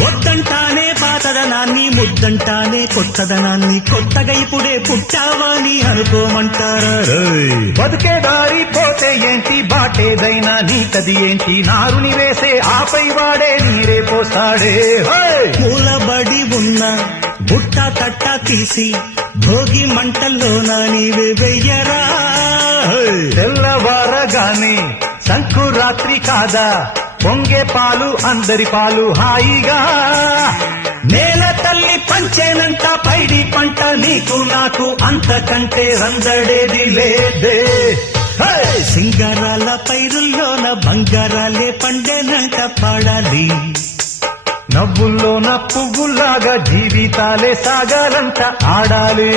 వద్దంటానే పాతదనాన్ని, ముద్దంటానే కొత్తదనాన్ని, కొత్తగా ఇప్పుడే పుట్టావని అనుకోమంటారా? బతుకే దారి పోతే ఏంటి, బాటేదైనా నీకది ఏంటి, నారుని వేసే ఆపై వాడే నీరే పోస్తాడే. మూలబడి ఉన్న బుట్ట తట్ట తీసి భోగి మంటల్లోన నీవే వెయ్యరా. తెల్లవారగానే సంకురాత్రి కాదా, పొంగే పాలు అందరి పాలు హాయిగా. నేల తల్లి పంచేనంట పైడి పంట, నీకు నాకు అంతకంటే రందడేది లేదే. సింగారాల పైరుల్లోన బంగారాలే పండేనంట పాడాలి. నవ్వుల్లోన పువ్వుల్లాగా జీవితాలే సాగాలంట ఆడాలి.